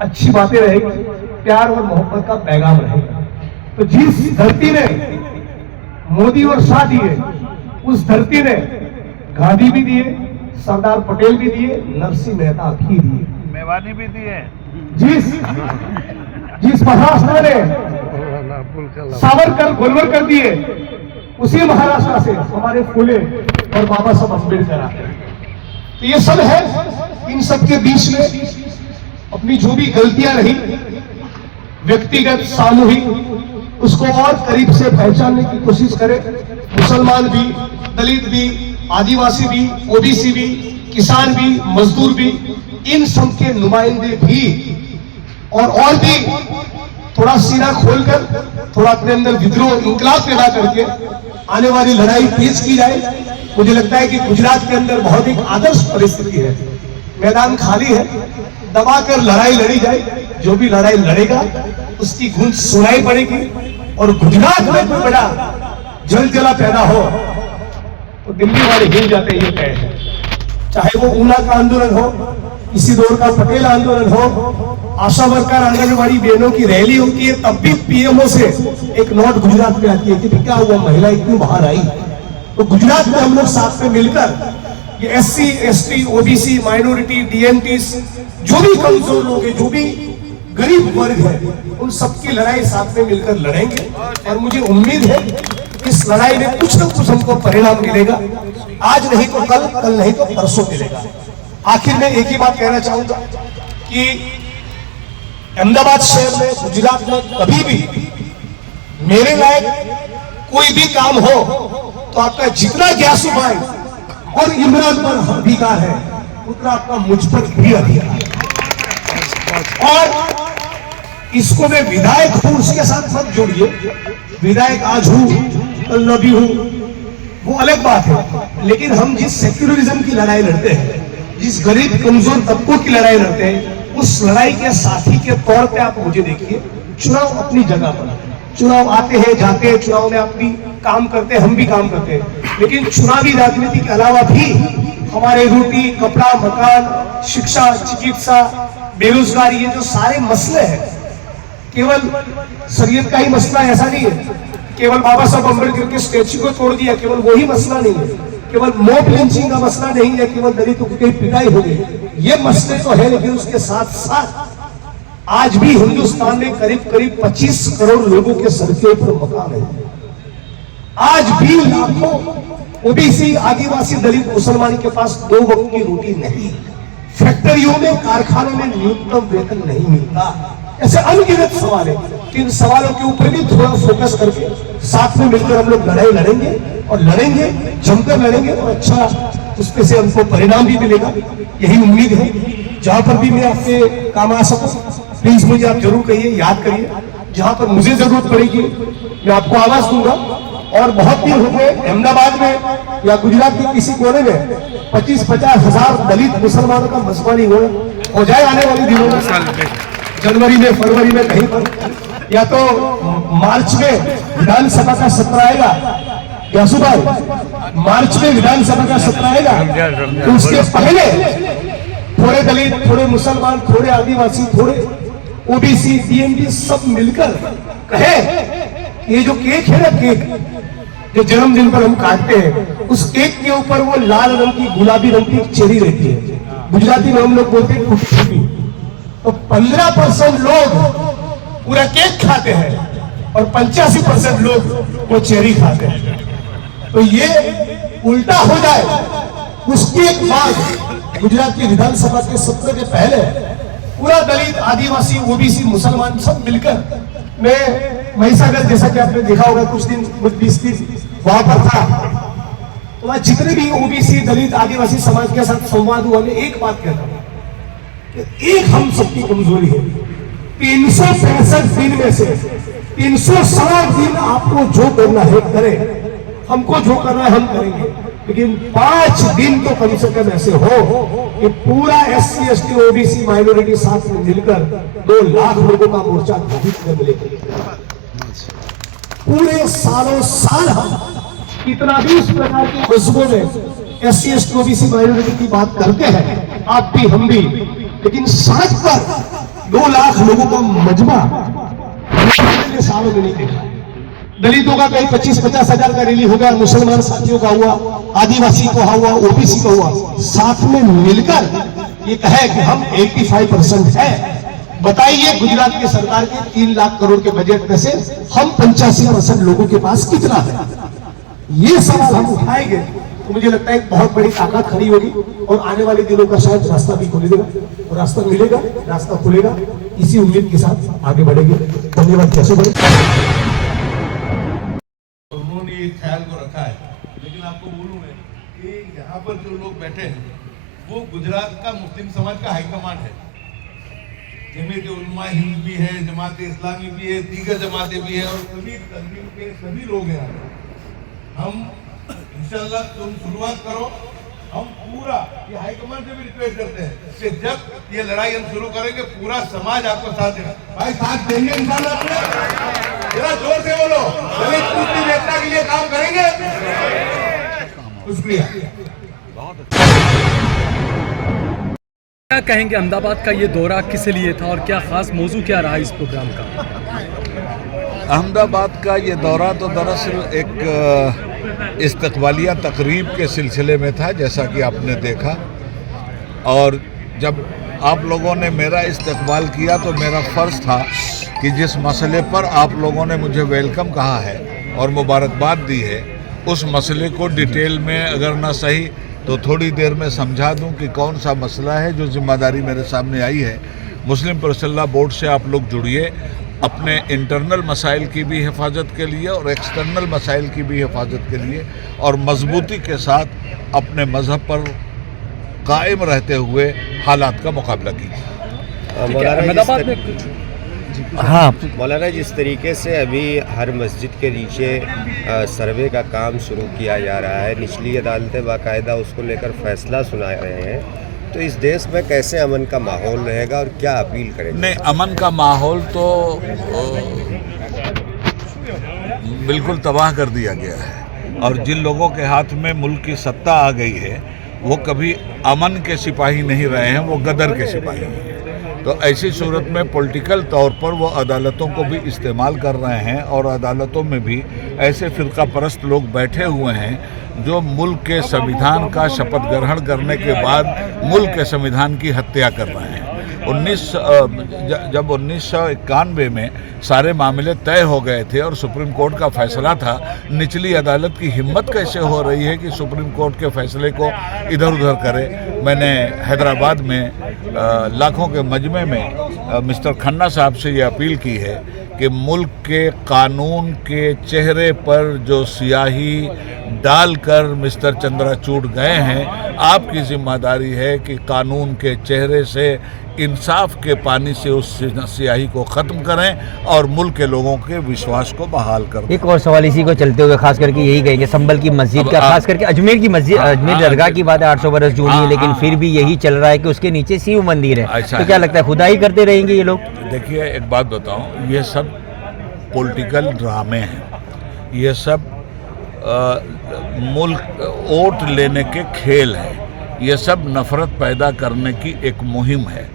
अच्छी बातें रहेगी, प्यार और मोहब्बत का पैगाम रहेगा। तो जिस धरती ने मोदी और शाह दिए, उस धरती ने गांधी भी दिए, सरदार पटेल भी दिए, नरसिंह मेहता भी दिए, मेवानी भी दिए। जिस महाराष्ट्र ने सावरकर गोलवरकर दिए, उसी महाराष्ट्र से हमारे फुले और बाबा साहब अम्बेडकर आते हैं। तो ये सब है। इन सब के बीच में अपनी जो भी गलतियां रही, व्यक्तिगत, सामूहिक, उसको और करीब से पहचानने की कोशिश करें। मुसलमान भी, दलित भी, आदिवासी भी, ओबीसी भी, किसान भी, मजदूर भी, इन सब के नुमाइंदे भी और भी थोड़ा सीना खोलकर, थोड़ा अपने अंदर विद्रोह, इंकलाब पैदा करके आने वाली लड़ाई तेज की जाए। मुझे लगता है कि गुजरात के अंदर बहुत एक आदर्श परिस्थिति है, मैदान खाली है, दबाकर लड़ाई लड़ी जाए। जो भी लड़ाई लड़ेगा उसकी गूंज सुनाई पड़ेगी। और गुजरात में कोई बड़ा जलजला पैदा हो तो दिल्ली वाले हिल जाते हैं, ये तय है। चाहे वो ऊना का आंदोलन हो, इसी दौर का पटेल आंदोलन हो, आशा वर्कर, आंगनबाड़ी बहनों की रैली होती है, तब भी पीएमओ से एक नोट गुजरात में आती है कि क्या हुआ, महिला इतनी बाहर आई। तो गुजरात में हम लोग साथ में मिलकर ये SC, ST, OBC, minority, DNT, जो भी कमजोर लोग हैं, जो भी गरीब वर्ग है, उन सबकी लड़ाई साथ में मिलकर लड़ेंगे। और मुझे उम्मीद है इस लड़ाई में कुछ न कुछ हमको परिणाम मिलेगा। आज नहीं तो कल, कल नहीं तो परसों मिलेगा। आखिर में एक ही बात कहना चाहूंगा कि अहमदाबाद शहर में, गुजरात में कभी भी मेरे लायक कोई भी काम हो तो आपका जितना ग्यासु भाई और इमरान पर अधिकार है, उतना आपका मुझ पर भी अधिकार है। और इसको मैं विधायक हूं उसके साथ मत जोड़िए। विधायक आज हूं, कल न भी हूं, वो अलग बात है। लेकिन हम जिस सेक्युलरिज्म की लड़ाई लड़ते हैं, जिस गरीब कमजोर तबकों की लड़ाई लड़ते हैं, उस लड़ाई के साथी के तौर पे आप मुझे देखिए। चुनाव अपनी जगह पर, चुनाव आते हैं जाते हैं, चुनाव में आप भी काम करते हैं, हम भी काम करते हैं, लेकिन चुनावी राजनीति के अलावा भी हमारे रोटी, कपड़ा, मकान, शिक्षा, चिकित्सा, बेरोजगारी, ये जो सारे मसले हैं, केवल शरीयत का ही मसला ऐसा नहीं है, केवल बाबा साहब अम्बेडकर के स्टैच्यू को तोड़ दिया, केवल वही मसला नहीं है, केवल मॉब लिंचिंग का मसला नहीं है, केवल दलितों की पिटाई हो गई, ये मसले तो है। लेकिन उसके साथ साथ आज भी हिंदुस्तान में करीब करीब 25 करोड़ लोगों के सर के ऊपर मकान है। आज भी लाखों ओबीसी, आदिवासी, दलित, मुसलमान के पास 2 वक्त की रोटी नहीं, फैक्ट्रियों में, कारखानों में न्यूनतम वेतन नहीं मिलता। ऐसे अनगिनत सवाल है। इन सवालों के ऊपर भी थोड़ा फोकस करके साथ में मिलकर हम लोग लड़ाई लड़ेंगे और लड़ेंगे, जमकर लड़ेंगे और अच्छा उसमें से हमको परिणाम भी मिलेगा, यही उम्मीद है। जहां पर भी मैं आपके काम आ सकूं, प्लीज मुझे आप जरूर कहिए, याद करिए। जहां पर मुझे जरूरत पड़ेगी मैं आपको आवाज दूंगा। और बहुत दिन हो गए अहमदाबाद में या गुजरात के किसी कोने में 25-50 हजार दलित मुसलमानों का मसबा नहीं हो जाए आने वाले दिनों में, जनवरी में, फरवरी में, कहीं पर, या तो मार्च में विधानसभा का सत्र आएगा, यासु भाई, मार्च में विधानसभा का सत्र आएगा, तो उसके पहले थोड़े दलित, थोड़े मुसलमान, थोड़े आदिवासी, थोड़े ओबीसी, डीएनटी सब मिलकर कहे ये जो केक है ना, केक जो जन्मदिन पर हम काटते हैं, उस केक के ऊपर वो लाल रंग की, गुलाबी रंग की चेरी रहती है, गुजराती में हम लोग बोलते हैं टूटी। तो 15% लोग पूरा केक खाते हैं और 85% लोग वो चेरी खाते हैं। तो ये उल्टा हो जाए, उसके एक बाद गुजरात की विधानसभा के सत्र के पहले पूरा दलित, आदिवासी, ओबीसी, मुसलमान सब मिलकर, मैं महिसागर, जैसा कि आपने देखा होगा कुछ दिन, 20 दिन वहां पर था, तो वहाँ जितने भी ओबीसी दलित आदिवासी समाज के साथ संवाद हुआ, मैं एक बात कहता हूँ कि एक हम सबकी कमजोरी है, 365 दिन में से 360 दिन आपको जो करना है करें, हमको जो करना है हम करेंगे, लेकिन 5 दिन तो कम से कम ऐसे हो कि पूरा SC ST OBC माइनॉरिटी साथ में मिलकर 2 लाख लोगों का मोर्चा गठित कर लेंगे। पूरे सालों साल हम कितना भी इस प्रकार की खुशबू में SC ST OBC माइनॉरिटी की बात करते हैं, आप भी हम भी, लेकिन सड़क पर 2 लाख लोगों का मजमा पिछले सालों में नहीं देखा। दलितों का कहीं 25-50 हजार का रैली होगा, मुसलमान साथियों का हुआ, आदिवासी का हुआ, OBC का हुआ, साथ में मिलकर ये कहे कि हम 85% है। बताइए गुजरात की सरकार के 3 लाख करोड़ के बजट में से हम 85% लोगों के पास कितना है? ये सवाल हम उठाएंगे तो मुझे लगता है बहुत बड़ी ताकत खड़ी होगी और आने वाले दिनों का शायद रास्ता भी खुलेगा और रास्ता मिलेगा, रास्ता खुलेगा। इसी उम्मीद के साथ आगे बढ़ेंगे। धन्यवाद। कैसे बढ़े उन्होंने ये ख्याल को रखा है, लेकिन आपको बोलूं मैं कि यहाँ पर जो लोग बैठे हैं वो गुजरात का मुस्लिम समाज का हाईकमांड है। जमीयत उलमा हिंद भी है, जमात इस्लामी भी है, दीगर जमातें भी है और सभी तंजीम के सभी लोग हैं। हम इंशाल्लाह तुम शुरुआत करो, हम पूरा ये हाईकमांड से भी रिक्वेस्ट करते हैं कि जब ये लड़ाई हम शुरू करेंगे पूरा समाज आपको साथ देगा। भाई साथ देंगे इंशाल्लाह, अपने जरा जोर से बोलो, दलित मुस्लिम एकता के लिए काम करेंगे। शुक्रिया। क्या कहेंगे, अहमदाबाद का ये दौरा किस लिए था और क्या खास मौजू क्या रहा इस प्रोग्राम का? अहमदाबाद का ये दौरा तो दरअसल एक इस्तकबालिया तकरीब के सिलसिले में था, जैसा कि आपने देखा। और जब आप लोगों ने मेरा इस्तकबाल किया तो मेरा फ़र्ज़ था कि जिस मसले पर आप लोगों ने मुझे वेलकम कहा है और मुबारकबाद दी है, उस मसले को डिटेल में अगर ना सही तो थोड़ी देर में समझा दूं कि कौन सा मसला है जो ज़िम्मेदारी मेरे सामने आई है। मुस्लिम पर्सनल बोर्ड से आप लोग जुड़िए, अपने इंटरनल मसाइल की भी हिफाजत के लिए और एक्सटर्नल मसाइल की भी हिफाजत के लिए, और मजबूती के साथ अपने मज़हब पर कायम रहते हुए हालात का मुकाबला कीजिए। हाँ मौलाना, जिस तरीके से अभी हर मस्जिद के नीचे सर्वे का काम शुरू किया जा रहा है, निचली अदालतें बाकायदा उसको लेकर फैसला सुना रहे हैं, तो इस देश में कैसे अमन का माहौल रहेगा और क्या अपील करेंगे? नहीं, अमन का माहौल तो बिल्कुल तबाह कर दिया गया है और जिन लोगों के हाथ में मुल्क की सत्ता आ गई है वो कभी अमन के सिपाही नहीं रहे हैं, वो गदर के सिपाही हैं। तो ऐसी सूरत में पॉलिटिकल तौर पर वो अदालतों को भी इस्तेमाल कर रहे हैं और अदालतों में भी ऐसे फिरका परस्त लोग बैठे हुए हैं जो मुल्क के संविधान का शपथ ग्रहण करने के बाद मुल्क के संविधान की हत्या कर रहे हैं। जब 1991 में सारे मामले तय हो गए थे और सुप्रीम कोर्ट का फैसला था, निचली अदालत की हिम्मत कैसे हो रही है कि सुप्रीम कोर्ट के फैसले को इधर उधर करे। मैंने हैदराबाद में लाखों के मजमे में मिस्टर खन्ना साहब से ये अपील की है कि मुल्क के कानून के चेहरे पर जो स्याही डालकर मिस्टर चंद्रचूड़ गए हैं, आपकी जिम्मेदारी है कि कानून के चेहरे से इंसाफ के पानी से उस स्याही को ख़त्म करें और मुल्क के लोगों के विश्वास को बहाल करें। एक और सवाल इसी को चलते हुए खास करके यही कहेंगे, संभल की मस्जिद का, खास करके अजमेर की मस्जिद, अजमेर दरगाह की बात है, 800 बरस जूनी है, लेकिन फिर भी यही चल रहा है कि उसके नीचे शिव मंदिर है। तो क्या लगता है खुदाई करते रहेंगे ये लोग? देखिए, एक बात बताऊं, ये सब पॉलिटिकल ड्रामे हैं, ये सब मुल्क वोट लेने के खेल हैं, ये सब नफरत पैदा करने की एक मुहिम है।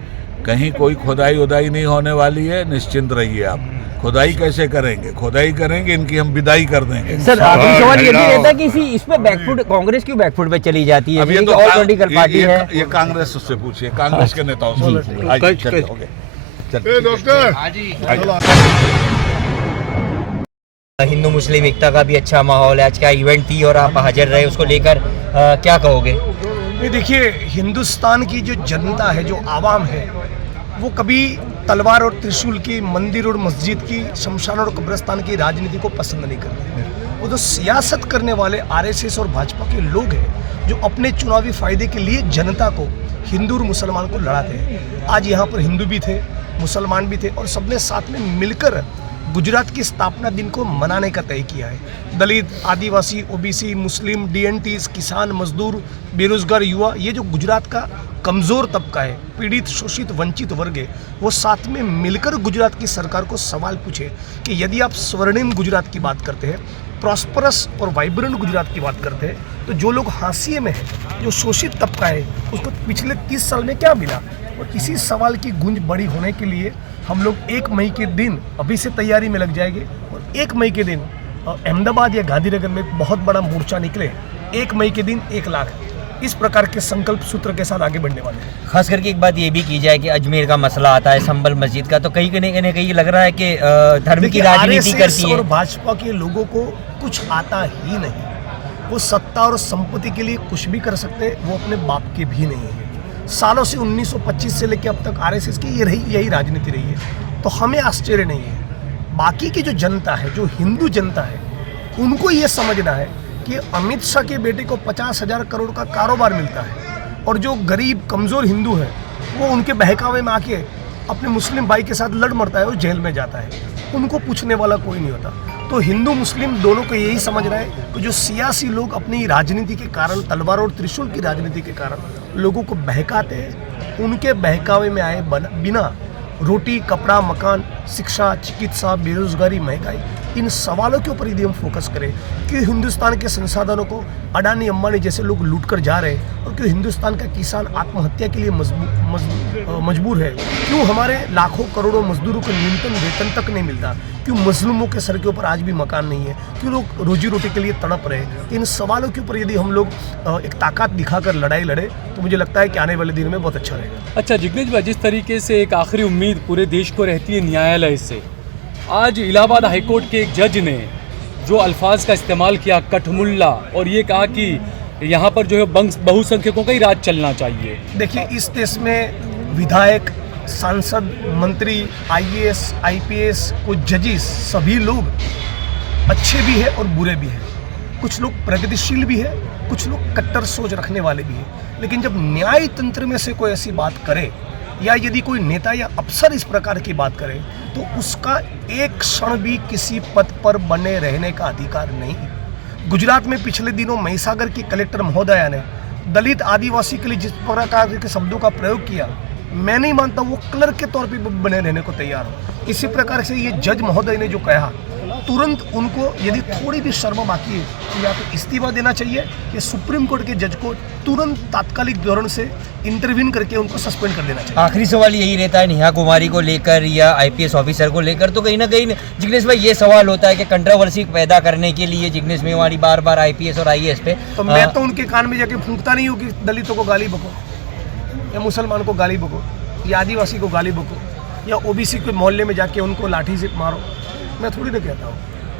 कहीं कोई खुदाई उदाई नहीं होने वाली है, निश्चिंत रहिए आप। खुदाई कैसे करेंगे? खुदाई करेंगे, इनकी हम विदाई कर देंगे। सर, आखिरी सवाल ये भी रहता है कि इस पे बैकफुट, कांग्रेस क्यों बैकफुट पे चली जाती है? अब ये तो ऑल पॉलिटिकल पार्टी है, ये कांग्रेस से पूछिए, कांग्रेस के नेताओं से। हिंदू मुस्लिम एकता का भी अच्छा माहौल है, आज का इवेंट थी और आप हाजिर रहे, उसको लेकर क्या कहोगे? ये देखिए, हिंदुस्तान की जो जनता है, जो आवाम है, वो कभी तलवार और त्रिशूल की, मंदिर और मस्जिद की, शमशान और कब्रिस्तान की राजनीति को पसंद नहीं करती। वो जो सियासत करने वाले आरएसएस और भाजपा के लोग हैं जो अपने चुनावी फायदे के लिए जनता को, हिंदू और मुसलमान को लड़ाते हैं। आज यहाँ पर हिंदू भी थे, मुसलमान भी थे और सबने साथ में मिलकर गुजरात की स्थापना दिन को मनाने का तय किया है। दलित, आदिवासी, ओबीसी, मुस्लिम, डीएनटीज, किसान, मजदूर, बेरोजगार युवा, ये जो गुजरात का कमज़ोर तबका है, पीड़ित, शोषित, वंचित वर्ग है, वो साथ में मिलकर गुजरात की सरकार को सवाल पूछे कि यदि आप स्वर्णिम गुजरात की बात करते हैं, प्रॉस्परस और वाइब्रेंट गुजरात की बात करते हैं, तो जो लोग हाशिए में हैं, जो शोषित तबका है, उसको पिछले 30 साल में क्या मिला? और इसी सवाल की गूंज बड़ी होने के लिए हम लोग 1 मई के दिन अभी से तैयारी में लग जाएंगे और 1 मई के दिन अहमदाबाद या गांधीनगर में बहुत बड़ा मोर्चा निकले। 1 मई के दिन 1 लाख, इस प्रकार के संकल्प सूत्र के साथ आगे बढ़ने वाले हैं। खास करके एक बात ये भी की जाए कि अजमेर का मसला आता है, संभल मस्जिद का, तो कहीं कहीं लग रहा है कि धर्म की राजनीति करती है और भाजपा के लोगों को कुछ आता ही नहीं। वो सत्ता और संपत्ति के लिए कुछ भी कर सकते हैं, वो अपने बाप के भी नहीं है। सालों से 1925 से लेकर अब तक आरएसएस की यही राजनीति रही है, तो हमें आश्चर्य नहीं है। बाकी की जो जनता है, जो हिंदू जनता है, उनको ये समझना है कि अमित शाह के बेटे को 50,000 करोड़ का कारोबार मिलता है और जो गरीब कमज़ोर हिंदू है वो उनके बहकावे में आके अपने मुस्लिम भाई के साथ लड़ मरता है और जेल में जाता है। उनको पूछने वाला कोई नहीं होता। तो हिंदू मुस्लिम दोनों को यही समझ रहा है कि जो सियासी लोग अपनी राजनीति के कारण, तलवार और त्रिशूल की राजनीति के कारण लोगों को बहकाते हैं, उनके बहकावे में आए बिना रोटी, कपड़ा, मकान, शिक्षा, चिकित्सा, बेरोजगारी, महंगाई, इन सवालों के ऊपर यदि हम फोकस करें कि हिंदुस्तान के संसाधनों को अडानी, अंबानी जैसे लोग लूट कर जा रहे हैं और क्यों हिंदुस्तान का किसान आत्महत्या के लिए मजबूर है, क्यों हमारे लाखों करोड़ों मजदूरों को न्यूनतम वेतन तक नहीं मिलता, क्यों मुस्लिमों के सर के ऊपर आज भी मकान नहीं है, क्यों लोग रोजी रोटी के लिए तड़प रहे हैं, इन सवालों के ऊपर यदि हम लोग एक ताकत दिखाकर लड़ाई लड़े तो मुझे लगता है कि आने वाले दिन में बहुत अच्छा रहेगा। अच्छा जिग्नेश भाई, जिस तरीके से एक आखिरी उम्मीद पूरे देश को रहती है न्यायालय से, आज इलाहाबाद हाईकोर्ट के एक जज ने जो अल्फाज का इस्तेमाल किया, कठमुल्ला, और ये कहा कि यहाँ पर जो है बहुसंख्यकों का ही राज चलना चाहिए। देखिए, इस देश में विधायक, सांसद, मंत्री, आईएएस, आईपीएस, कुछ जजेस, सभी लोग अच्छे भी हैं और बुरे भी हैं। कुछ लोग प्रगतिशील भी हैं, कुछ लोग कट्टर सोच रखने वाले भी हैं। लेकिन जब न्याय तंत्र में से कोई ऐसी बात करे या यदि कोई नेता या अफसर इस प्रकार की बात करे तो उसका एक क्षण भी किसी पद पर बने रहने का अधिकार नहीं। गुजरात में पिछले दिनों महिसागर की कलेक्टर महोदया ने दलित, आदिवासी के लिए जिस प्रकार के शब्दों का प्रयोग किया, मैं नहीं मानता वो क्लर्क के तौर पे बने रहने को तैयार हो। इसी प्रकार से ये जज महोदय ने जो कहा, तुरंत उनको यदि थोड़ी भी शर्म बाकी है तो या तो इस्तीफा देना चाहिए कि सुप्रीम कोर्ट के जज को तुरंत तात्कालिक धोरण से इंटरवीन करके उनको सस्पेंड कर देना चाहिए। आखिरी सवाल यही रहता है नेहा कुमारी को लेकर या आईपीएस ऑफिसर को लेकर, तो कहीं ना कहीं जिग्नेश भाई ये सवाल होता है कि कंट्रोवर्सी पैदा करने के लिए जिग्नेश मेवाणी बार बार आईपीएस और आईएएस पे, तो मैं तो उनके कान में जाके फूंकता नहीं हूँ कि दलितों को गाली बको या मुसलमान को गाली बको या आदिवासी को गाली बको या ओबीसी के मोहल्ले में जाके उनको लाठी से मारो। मैं थोड़ी ना कहता हूँ,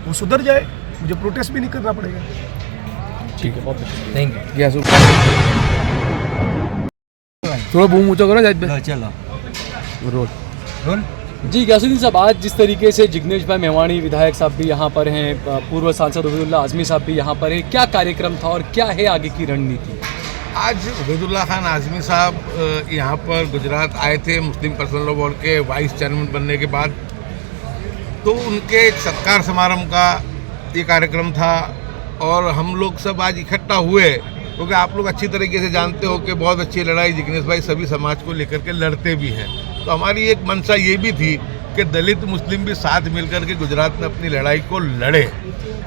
वो सुधर जाए, मुझे प्रोटेस्ट भी नहीं करना पड़ेगा। ठीक है, बहुत अच्छा, थैंक यू। थोड़ा बूम ऊंचा करो जाए, चलो रोल। जी गयासुद्दीन साहब, आज जिस तरीके से जिग्नेश भाई मेवाणी विधायक साहब भी यहाँ पर हैं, पूर्व सांसद उबैदुल्लाह आज़मी साहब भी यहाँ पर हैं, क्या कार्यक्रम था और क्या है आगे की रणनीति? आज उबैदुल्लाह खान आज़मी साहब यहाँ पर गुजरात आए थे मुस्लिम पर्सनल लॉ बोर्ड के वाइस चेयरमैन बनने के बाद, तो उनके एक सत्कार समारोह का ये कार्यक्रम था और हम लोग सब आज इकट्ठा हुए क्योंकि आप लोग अच्छी तरीके से जानते हो कि बहुत अच्छी लड़ाई जिग्नेश भाई सभी समाज को लेकर के लड़ते भी हैं। तो हमारी एक मंशा ये भी थी कि दलित मुस्लिम भी साथ मिलकर के गुजरात में अपनी लड़ाई को लड़े।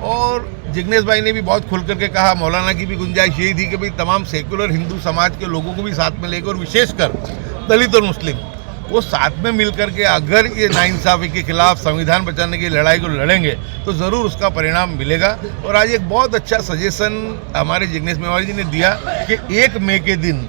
और जिग्नेश भाई ने भी बहुत खुल करके कहा, मौलाना की भी गुंजाइश यही थी कि भाई तमाम सेकुलर हिंदू समाज के लोगों को भी साथ में लेकर, विशेषकर दलित और मुस्लिम, वो साथ में मिलकर के अगर ये नाइंसाफ़ी के खिलाफ संविधान बचाने की लड़ाई को लड़ेंगे तो ज़रूर उसका परिणाम मिलेगा। और आज एक बहुत अच्छा सजेशन हमारे जिग्नेश मेवाणी जी ने दिया कि 1 मई के दिन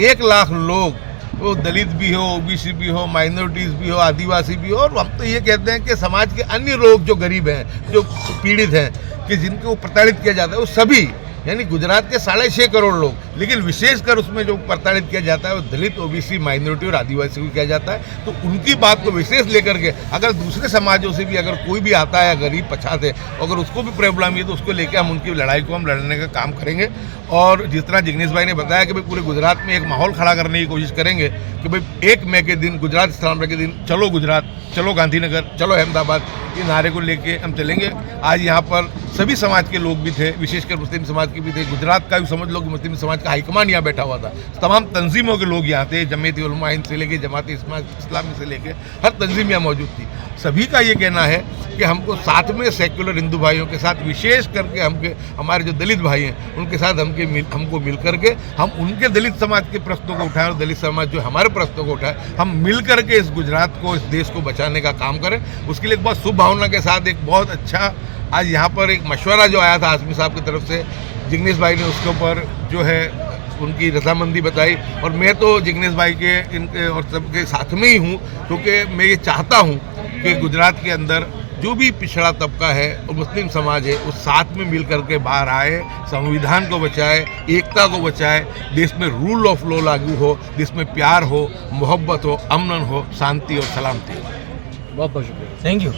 1 लाख लोग, वो दलित भी हो, ओबीसी भी हो, माइनॉरिटीज़ भी हो, आदिवासी भी हो, और हम तो ये कहते हैं कि समाज के अन्य लोग जो गरीब हैं, जो पीड़ित हैं, कि जिनको प्रताड़ित किया जाता है, वो सभी यानी गुजरात के 6.5 करोड़ लोग, लेकिन विशेषकर उसमें जो प्रताड़ित किया जाता है वो दलित, ओबीसी, माइनॉरिटी और आदिवासी को किया जाता है। तो उनकी बात को विशेष लेकर के अगर दूसरे समाजों से भी अगर कोई भी आता है गरीब पछात है, अगर उसको भी प्रॉब्लम है तो उसको लेकर हम उनकी लड़ाई को हम लड़ने का काम करेंगे। और जिस तरह जिग्नेश भाई ने बताया कि भाई पूरे गुजरात में एक माहौल खड़ा करने की कोशिश करेंगे कि भाई 1 मई के दिन, गुजरात स्थापना के दिन, चलो गुजरात, चलो गांधीनगर, चलो अहमदाबाद, ये नारे को लेके हम चलेंगे। आज यहाँ पर सभी समाज के लोग भी थे, विशेषकर मुस्लिम समाज के भी थे। गुजरात का भी समझ लो कि मुस्लिम समाज का हाईकमान यहाँ बैठा हुआ था। तमाम तंजीमों के लोग यहाँ थे, जमीयत उलमा हिंद से लेके जमात इस्लामी से लेके हर तंजीम यहाँ मौजूद थी। सभी का ये कहना है कि हमको साथ में सेक्युलर हिंदू भाइयों के साथ, विशेष करके हमारे जो दलित भाई हैं उनके साथ हमको मिल करके हम उनके दलित समाज के प्रश्नों को उठाएं और दलित समाज जो हमारे प्रश्नों को उठाए, हम मिल करके इस गुजरात को, इस देश को बचाने का काम करें। उसके लिए एक बहुत शुभ भावना के साथ एक बहुत अच्छा आज यहाँ पर एक मशवरा जो आया था आज़मी साहब की तरफ से, जिग्नेश भाई ने उसके ऊपर जो है उनकी रजामंदी बताई। और मैं तो जिग्नेश भाई के इनके और सबके साथ में ही हूँ, क्योंकि मैं ये चाहता हूँ कि गुजरात के अंदर जो भी पिछड़ा तबका है और मुस्लिम समाज है वो साथ में मिल करके बाहर आए, संविधान को बचाए, एकता को बचाए, देश में रूल ऑफ लॉ लागू हो, देश में प्यार हो, मोहब्बत हो, अमन हो, शांति और सलामती हो। बहुत बहुत शुक्रिया। Thank you.